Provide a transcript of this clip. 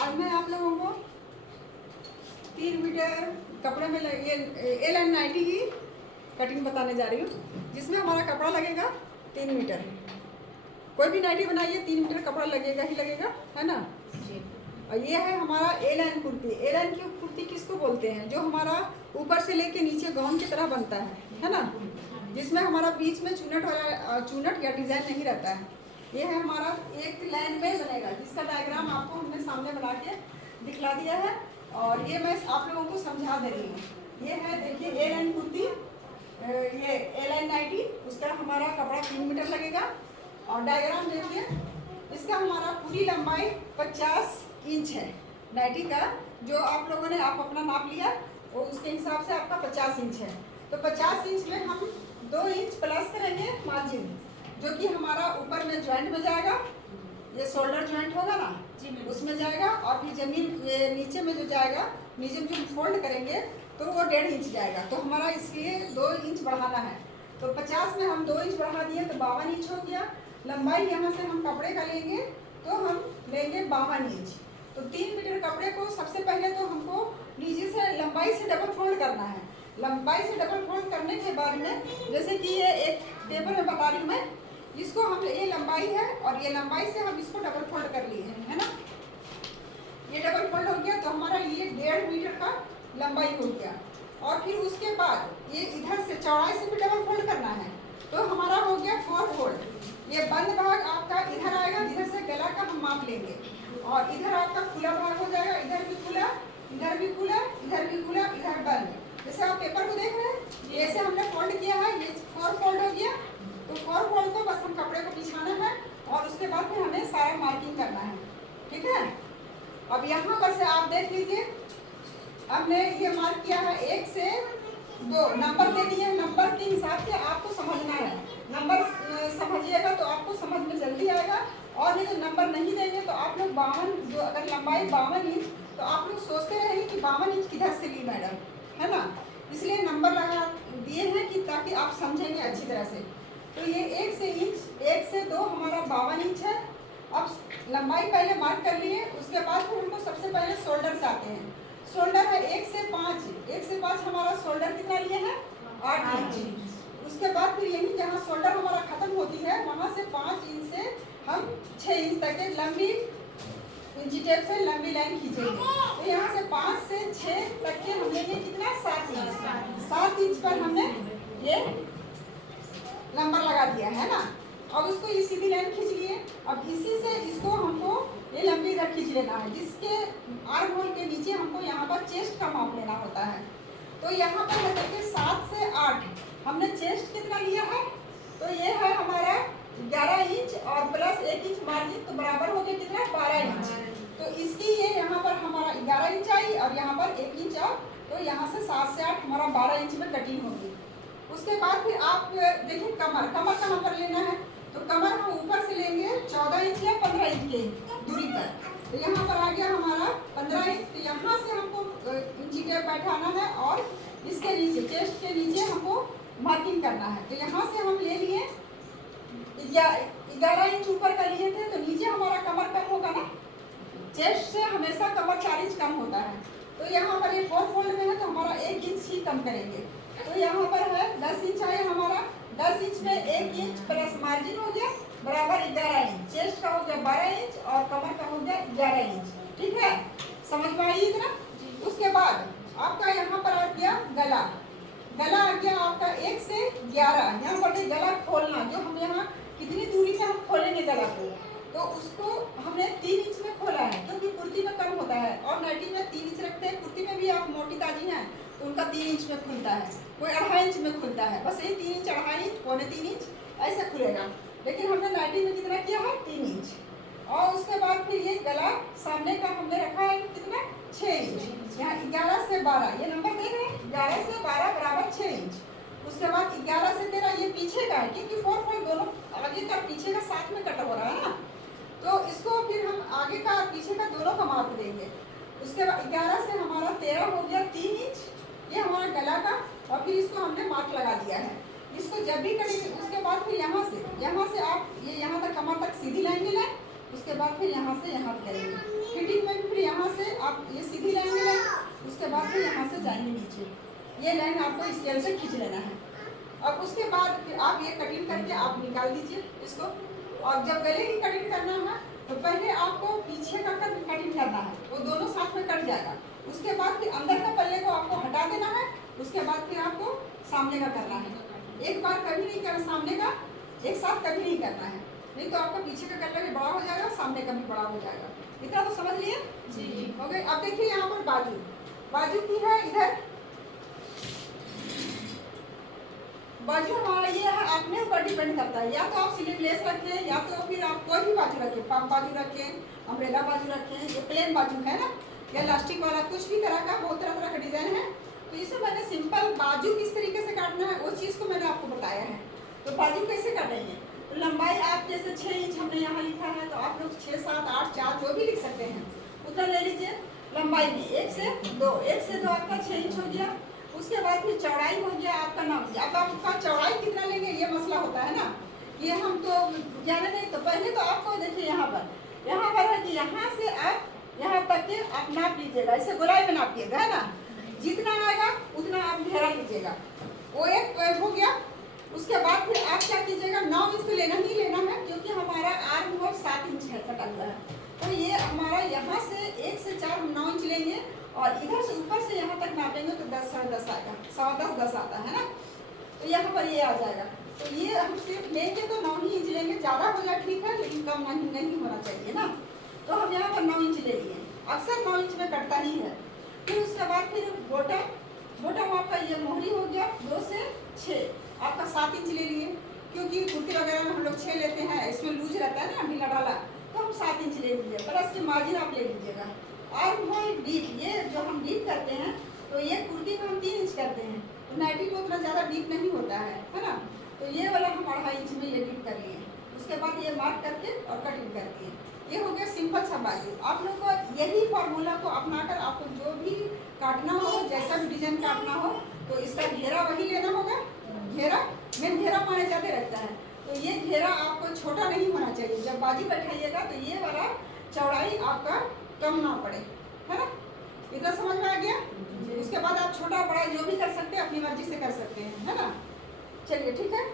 आज मैं आप लोगों को 3 मीटर कपड़े में ये एल एंड नाइटी की कटिंग बताने जा रही हूँ, जिसमें हमारा कपड़ा लगेगा 3 मीटर। कोई भी नाइटी बनाइए 3 मीटर कपड़ा लगेगा ही लगेगा, है ना। और ये है हमारा ए लाइन कुर्ती। ए लाइन की कुर्ती किसको बोलते हैं? जो हमारा ऊपर से लेके नीचे गाउन की तरह बनता है ना, जिसमें हमारा बीच में चुनट या डिजाइन नहीं रहता है। ये है हमारा एक लाइन में बनेगा, जिसका डायग्राम आपको हमने सामने बना के दिखला दिया है और ये मैं आप लोगों को समझा दे रही हूँ। ये है, देखिए, ए लाइन कुर्ती, ये ए लाइन नाइटी, उसका हमारा कपड़ा 3 मीटर लगेगा। और डायग्राम देखिए, इसका हमारा पूरी लंबाई 50 इंच है नाइटी का। जो आप लोगों ने आप अपना नाप लिया वो उसके हिसाब से आपका 50 इंच है। तो 50 इंच में हम 2 इंच प्लस करेंगे मार्जिन, जो कि हमारा ऊपर में ज्वाइंट में जाएगा। ये शोल्डर ज्वाइंट होगा ना, उसमें जाएगा। और फिर जमीन ये नीचे में जो जाएगा, नीचे में जो फोल्ड करेंगे तो वो 1.5 इंच जाएगा। तो हमारा इसलिए 2 इंच बढ़ाना है। तो 50 में हम 2 इंच बढ़ा दिए तो 52 इंच हो गया। लंबाई यहाँ से हम कपड़े का लेंगे तो हम लेंगे 52 इंच। तो 3 मीटर कपड़े को सबसे पहले तो हमको नीचे से लंबाई से डबल फोल्ड करना है। लंबाई से डबल फोल्ड करने के बाद में, जैसे कि ये एक पेपर में बता रही हूँ मैं, इसको हम, ये लंबाई है और ये लंबाई से हम इसको डबल फोल्ड कर लिए हैं, है ना। ये डबल फोल्ड हो गया तो हमारा ये 1.5 मीटर का लंबाई हो गया। और फिर उसके बाद ये इधर से चौड़ाई से भी डबल फोल्ड करना है, तो हमारा हो गया 4 फोल्ड। ये बंद भाग आपका इधर आएगा, इधर से गला का हम माप लेंगे। और इधर आपका खुला भाग हो जाएगा, इधर भी खुला, इधर भी खुला, इधर भी खुला, इधर बंद। जैसे आप पेपर को देख रहे हैं, ये ऐसे हमने फोल्ड किया है, ये 4 फोल्ड हो गया। तो 4 फोल्ड को बस हम कपड़े को बिछाना है और उसके बाद फिर हमें सारा मार्किंग करना है, ठीक है। अब यहाँ पर से आप देख लीजिए, हमने ये मार्क किया है 1 से 2 नंबर दे दिए। नंबर के हिसाब से आपको समझना है। नंबर समझिएगा तो आपको समझ में जल्दी आएगा। और नहीं तो नंबर नहीं देंगे तो आप लोग 52, जो अगर लंबाई 52 इंच, तो आप लोग सोचते रहेंगे कि 52 इंच किधर से ली मैडम, है ना। इसलिए नंबर लगा दिए हैं कि ताकि आप समझेंगे अच्छी तरह से। तो ये 1 से 2 हमारा 52 इंच है। अब लंबाई पहले मार्क कर लिए, उसके बाद फिर हमको सबसे पहले शोल्डर से आते हैं। शोल्डर है 1 से 5। 1 से 5 हमारा शोल्डर कितना लिए है? 8 इंच। उसके बाद फिर यही जहाँ शोल्डर हमारा खत्म होती है, वहाँ से 5 इंच से हम 6 इंच तक लंबी इंची टेप से लंबी लाइन खींचेंगे। तो यहाँ से 5 से 6 तक के हम लेंगे कितना? 7 इंच। 7 इंच पर हमने ये नंबर लगा दिया है ना। अब उसको ये सीधी लाइन खींच लिए। अब इसी से इसको हमको ये लंबी इधर खींच लेना है, जिसके आर्म होल के नीचे हमको यहाँ पर चेस्ट का माप लेना होता है। तो यहाँ पर है देखिए 7 से 8 हमने चेस्ट कितना लिया है? तो ये है हमारा 11 इंच और प्लस 1 इंच मार्जिन, तो बराबर हो गया कितना? 12 इंच। तो इसकी ये यहाँ पर हमारा 11 इंच आई और यहाँ पर 1 इंच और, तो यहाँ से 7 से 8 हमारा 12 इंच में कटिंग होगी। उसके बाद फिर आप देखिए कमर का नंबर लेना है। तो कमर हम ऊपर से लेंगे 14 इंच या 15 इंच के दूरी पर। तो यहाँ पर आ गया हमारा 15 इंच। तो यहाँ से हमको इंची टेप बैठाना है और इसके नीचे, चेस्ट के नीचे हमको मार्किंग करना है। तो यहाँ से हम ले लिए 11 इंच ऊपर का लिए थे, तो नीचे हमारा कमर कम होगा ना। चेस्ट से हमेशा कमर 4 इंच कम होता है। तो यहाँ पर ये 4 फोल्ड में है तो हमारा 1 इंच ही कम करेंगे। तो यहाँ पर है 10 इंच आया हमारा। 10 इंच में 1 इंच प्लस मार्जिन हो गया बराबर 11 इंच। चेस्ट का हो गया 12 इंच और कमर का हो गया 11 इंच, ठीक है। समझ में आई इतना? उसके बाद आपका यहाँ पर आ गया गला। गला आ गया आपका 1 से 11। यहाँ पर गला खोलना, जो हम यहाँ कितनी दूरी में हम खोलेंगे गला को, तो उसको हमने 3 इंच में खोला है, क्योंकि कुर्ती में कम होता है और नाइटी में 3 इंच रखते हैं। कुर्ती में भी आप मोटी ताजी हैं तो उनका 3 इंच में खुलता है, कोई 2.5 इंच में खुलता है। बस यही 3 इंच, 2.5 इंच, 3.25 इंच ऐसे खुलेगा। लेकिन हमने नाइटी में कितना किया है? 3 इंच। और उसके बाद फिर ये गला सामने का हमने रखा है कितना? 6 इंच। यहाँ 11 से 12 ये नंबर दे रहे हैं, 11 से 12 बराबर 6 इंच। उसके बाद 11 से 13 ये पीछे का है, क्योंकि 4 फोल्ड दोनों आगे का पीछे का साथ में कटा हो रहा है ना। तो इसको फिर हम आगे का और पीछे का दोनों का माप देंगे। उसके बाद 11 से हमारा 13 हो गया 3 इंच, ये हमारा गला का। और फिर इसको हमने मार्क लगा दिया है। इसको जब भी करेंगे उसके बाद फिर यहाँ से आप ये यहाँ तक कमर तक सीधी लाइन मिलाएं उसके बाद फिर यहाँ से यहाँ करेंगे। फिटिंग में फिर यहाँ से आप ये सीधी लाइन में लाइन, उसके बाद फिर यहाँ से जाएंगे नीचे, ये लाइन आपको स्केल से खींच लेना है। अब उसके बाद फिर आप ये कटिंग करके आप निकाल दीजिए इसको। और जब गले की कटिंग करना है तो पहले आपको पीछे का कटिंग करना है, वो दोनों साथ में कट जाएगा। उसके बाद फिर अंदर का पल्ले को आपको हटा देना है, उसके बाद फिर आपको सामने का करना है। एक बार कभी नहीं करना, सामने का एक साथ कभी नहीं करना है, नहीं तो आपका पीछे का कलर भी बड़ा हो जाएगा, सामने का भी बड़ा हो जाएगा। इतना तो समझ लिए जी। हो गए। अब देखिए यहाँ पर बाजू, बाजू की है इधर, बाजू हमारा ये है, अपने ऊपर डिपेंड करता है। या तो आप स्लीवलेस रखें, या तो फिर आप कोई भी बाजू रखें, पम्प बाजू रखें, अम्ब्रेला बाजू रखें, ये प्लेन बाजू है ना, या इलास्टिक वाला, कुछ भी तरह का, बहुत तरह तरह का डिजाइन है। तो इसमें मैंने सिंपल बाजू किस तरीके से काटना है उस चीज़ को मैंने आपको बताया है। तो बाजू कैसे काटेंगे, तो लंबाई आप जैसे 6 इंच हमने यहाँ लिखा है, तो आप लोग 6, 7, 8, 4 जो भी लिख सकते हैं उतना ले लीजिए। लंबाई में 1 से 2, 1 से 2 आपका 6 इंच हो गया। उसके बाद फिर चौड़ाई हो गया आपका 9 इंच। अब आपका चौड़ाई कितना लेंगे ये मसला होता है ना, ये हम तो जाने नहीं। तो पहले तो आपको देखिए यहाँ पर है कि यहाँ से आप यहाँ तक के आप नाप लीजिएगा, ऐसे गोलाई में नापिएगा है ना, जितना आएगा उतना आप घेरा लीजिएगा। वो एक हो गया। उसके बाद फिर आप क्या कीजिएगा, 9 इंच तो लेना ही लेना है, क्योंकि हमारा आर्म होल 7 इंच है कटा हुआ है। तो ये हमारा यहाँ से 1 से 4 हम 9 इंच लेंगे, और इधर से ऊपर से यहाँ तक नापेंगे तो 10, 10.5 आएगा, 10.25, 10 आता है ना। तो यहाँ पर ये आ जाएगा। तो ये हम सिर्फ लेंगे तो 9 ही इंच लेंगे, ज़्यादा हो जाए ठीक है, लेकिन कम नहीं होना चाहिए ना। तो हम यहाँ पर 9 इंच ले लिए, अक्सर 9 इंच में कटता ही है। फिर उसके बाद फिर बॉटम आपका ये मोहरी हो गया 2 से 6, आपका 7 इंच ले लिए, क्योंकि कुर्ती वगैरह में हम लोग 6 लेते हैं, इसमें लूज रहता है ना ढीला ढाला, तो हम 7 इंच ले लीजिए। प्लस की मार्जिन आप ले लीजिएगा। और वो डीप, ये जो हम डीप करते हैं, तो ये कुर्ती में हम 3 इंच करते हैं, तो नाइटी में उतना ज़्यादा डीप नहीं होता है ना। तो ये वाला हम 2.5 इंच में ये डीप कर लिए। उसके बाद ये मार्क करके और कटिंग कर दिए। ये हो गया सिंपल सा बाजू। आप लोग को यही फार्मूला को अपनाकर आपको जो भी काटना हो, जैसा भी डिजाइन काटना हो, तो इसका घेरा वही लेना होगा। घेरा मेन घेरा माने ज़्यादा रहता है, तो ये घेरा आपको छोटा नहीं होना चाहिए। जब बाजू बैठाइएगा तो ये वाला चौड़ाई आपका कम ना पड़े, है ना। इतना समझ में आ गया। उसके बाद आप छोटा बड़ा जो भी कर सकते हैं, अपनी मर्जी से कर सकते हैं, है ना। चलिए ठीक है।